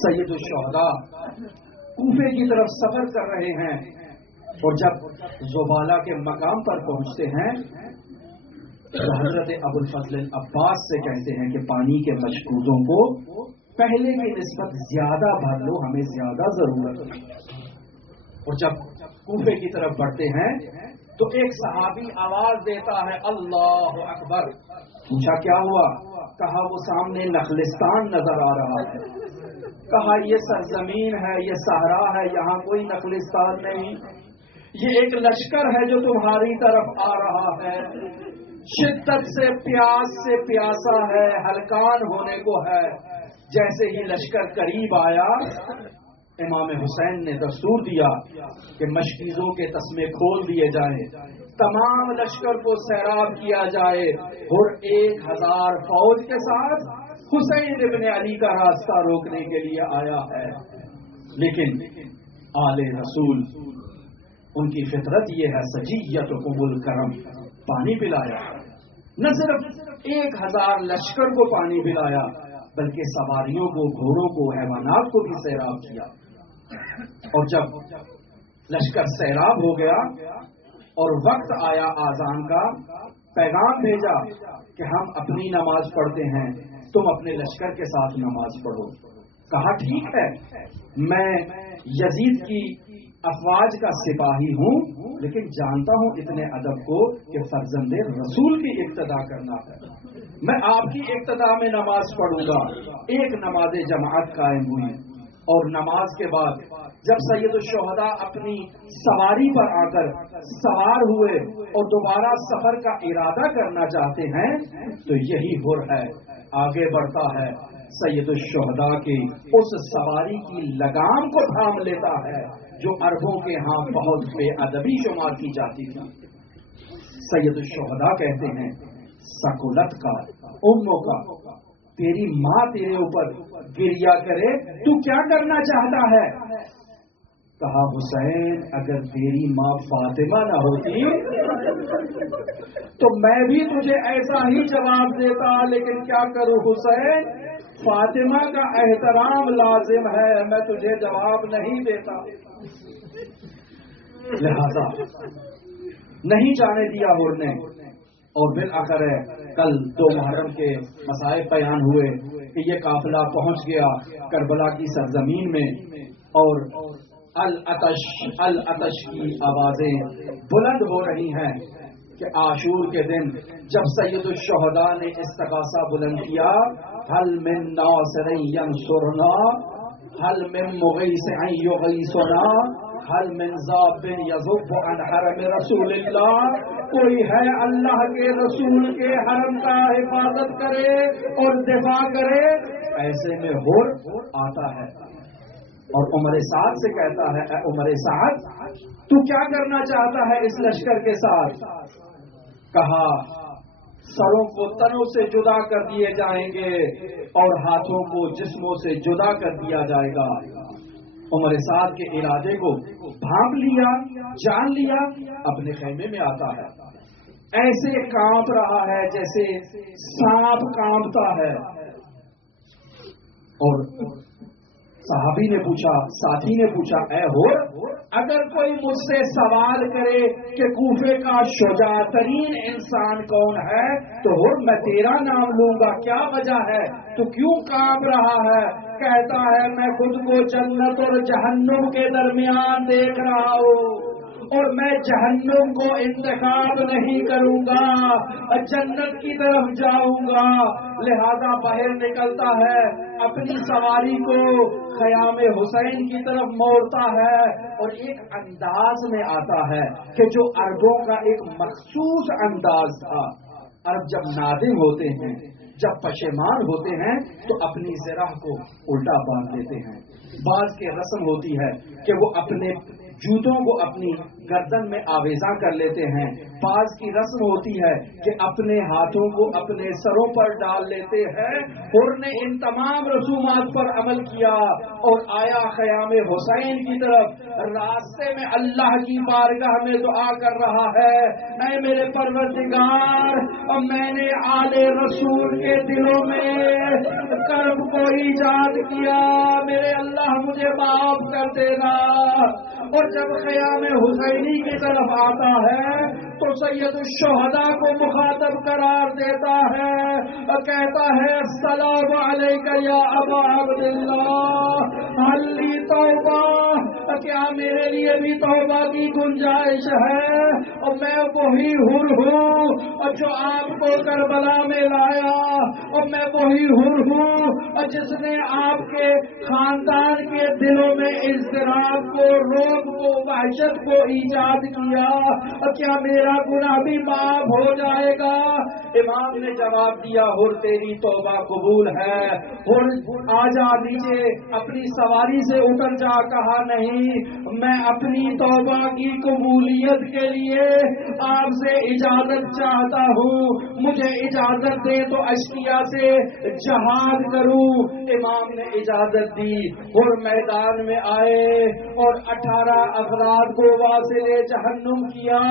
سید الشہداء کوفے کی طرف سفر کر رہے ہیں اور جب زبالہ کے مقام پر پہنچتے ہیں تو حضرت ابو الفضل العباس سے کہتے ہیں کہ پانی کے مشکوزوں کو پہلے کی نسبت زیادہ بھر لو، ہمیں زیادہ ضرورت ہے۔ اور جب کوفے کی طرف بڑھتے ہیں تو ایک صحابی آواز دیتا ہے اللہ اکبر۔ پوچھا کیا ہوا؟ کہا وہ سامنے نخلستان نظر آ رہا ہے۔ کہا یہ سرزمین ہے، یہ صحرا ہے، یہاں کوئی نخلستان نہیں، یہ ایک لشکر ہے جو تمہاری طرف آ رہا ہے، شدت سے پیاسا ہے، ہلکان ہونے کو ہے۔ جیسے ہی لشکر قریب آیا امام حسین نے دستور دیا کہ مشکیزوں کے تسمے کھول دیے جائیں، تمام لشکر کو سیراب کیا جائے، اور 1000 فوج کے ساتھ حسین ابن علی کا راستہ روکنے کے لیے آیا ہے۔ لیکن آل رسول ان کی فطرت یہ ہے سجیت قبول کرم، پانی پلایا، نہ صرف 1000 لشکر کو پانی پلایا بلکہ سواریوں کو، گھوڑوں کو، حیوانات کو بھی سیراب کیا۔ اور جب لشکر سیراب ہو گیا اور وقت آیا آذان کا، پیغام بھیجا کہ ہم اپنی نماز پڑھتے ہیں، تم اپنے لشکر کے ساتھ نماز پڑھو۔ کہا ٹھیک ہے، میں یزید کی افواج کا سپاہی ہوں لیکن جانتا ہوں اتنے ادب کو کہ فرزند رسول کی اقتدا کرنا ہے، میں آپ کی اقتدا میں نماز پڑھوں گا۔ ایک نماز جماعت قائم ہوئی اور نماز کے بعد جب سید الشہداء اپنی سواری پر آ کر سوار ہوئے اور دوبارہ سفر کا ارادہ کرنا چاہتے ہیں تو یہی ہر ہے آگے بڑھتا ہے، سید الشہداء کی اس سواری کی لگام کو تھام لیتا ہے جو عربوں کے ہاں بہت بے ادبی شمار کی جاتی تھی۔ سید الشہداء کہتے ہیں سکولت کا، اموں کا، تیری ماں تیرے اوپر گریا کرے، تو کیا کرنا چاہتا ہے؟ کہا حسین اگر تیری ماں فاطمہ نہ ہوتی تو میں بھی تجھے ایسا ہی جواب دیتا، لیکن کیا کروں حسین، فاطمہ کا احترام لازم ہے، میں تجھے جواب نہیں دیتا۔ لہذا نہیں جانے دیا ہور نے، اور بالآخر کل 2 محرم کے مسائل بیان ہوئے کہ یہ قافلہ پہنچ گیا کربلا کی سرزمین میں، اور العطش کی آوازیں بلند ہو رہی ہیں کہ عاشور کے دن جب سید الشہداء نے استغاثہ بلند کیا، هل من ناصر ینصرنا، هل من مغیث یغیثنا، هل من ذاب یذب عن حرم رسول اللہ، کوئی ہے اللہ کے رسول کے حرم کا حفاظت کرے اور دفاع کرے؟ ایسے میں ہور آتا ہے اور عمر سعد سے کہتا ہے اے عمر سعد تو کیا کرنا چاہتا ہے اس لشکر کے ساتھ؟ کہا سروں کو تنوں سے جدا کر دیے جائیں گے اور ہاتھوں کو جسموں سے جدا کر دیا جائے گا۔ عمر سعد کے ارادے کو بھانپ لیا، جان لیا، اپنے خیمے میں آتا ہے، ایسے کانپ رہا ہے جیسے سانپ کانپتا ہے۔ اور صحابی نے پوچھا، ساتھی نے پوچھا اے ہور اگر کوئی مجھ سے سوال کرے کہ کوفے کا شجاع ترین انسان کون ہے تو ہور میں تیرا نام لوں گا، کیا وجہ ہے، تو کیوں کانپ رہا ہے؟ کہتا ہے میں خود کو جنت اور جہنم کے درمیان دیکھ رہا ہوں اور میں جہنم کو انتخاب نہیں کروں گا، جنت کی طرف جاؤں گا۔ لہذا باہر نکلتا ہے، اپنی سواری کو خیام حسین کی طرف موڑتا ہے اور ایک انداز میں آتا ہے کہ جو عربوں کا ایک مخصوص انداز تھا۔ عرب جب نادم ہوتے ہیں، جب پشیمان ہوتے ہیں تو اپنی زرہ کو الٹا باندھ دیتے ہیں۔ بعض کی رسم ہوتی ہے کہ وہ اپنے جوتوں کو اپنی گردن میں آویزاں کر لیتے ہیں، بعض کی رسم ہوتی ہے کہ اپنے ہاتھوں کو اپنے سروں پر ڈال لیتے ہیں۔ اور نے ان تمام رسومات پر عمل کیا اور آیا خیام حسین کی طرف، راستے میں اللہ کی بارگاہ میں دعا کر رہا ہے اے میرے پروردگار، میں نے آل رسول کے کے دلوں میں کرب کو ایجاد کیا، میرے اللہ مجھے معاف کر دینا۔ اور جب خیام حسینی کی طرف آتا ہے تو سید الشہداء کو مخاطب قرار دیتا ہے، کہتا ہے السلام علیکہ یا ابا عبداللہ حل لی توبہ، کیا میرے لیے بھی توبہ کی گنجائش ہے؟ اور میں وہی حر ہوں جو آپ کو کربلا میں لایا، اور میں وہی حر ہوں جس نے آپ کے خاندان کے دلوں میں اضطراب کو، روب کو، وحشت کو ایجاد کیا، کیا میرا گناہ بھی معاف ہو جائے گا؟ امام نے جواب دیا حر تیری توبہ قبول ہے، حر آ جا نیچے اپنی سواری سے اتر جا، کہا نہیں میں اپنی توبہ کی قبولیت کے لیے آپ سے اجازت چاہتا ہوں، مجھے اجازت دے تو اشکیا سے جہاد کروں۔ امام نے اجازت دی، حر میدان میں آئے اور 18 افراد کو واصل جہنم کیا۔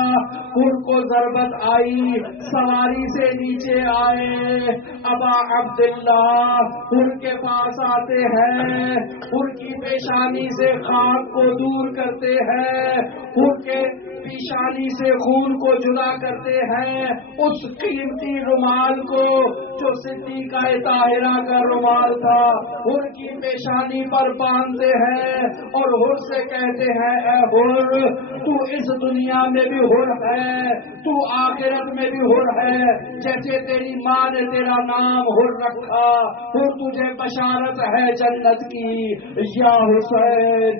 حر کو ضربت آئی، سواری سے نیچے آئے، ابا عبداللہ حر کے پاس آتے ہیں، حر کی پیشانی سے خاک کو دور کرتے ہیں، حر کے پیشانی سے خون کو جدا کرتے ہیں، اس قیمتی رومال کو جو صدیقہ طاہرہ کا رومال تھا حر کی پیشانی پر باندھتے ہیں اور حر سے کہتے ہیں اے حر تو اس دنیا میں بھی حر ہے، تو آخرت میں بھی حر ہے، جیسے تیری ماں نے تیرا نام حر رکھا، حر تجھے بشارت ہے جنت کی، یا حسین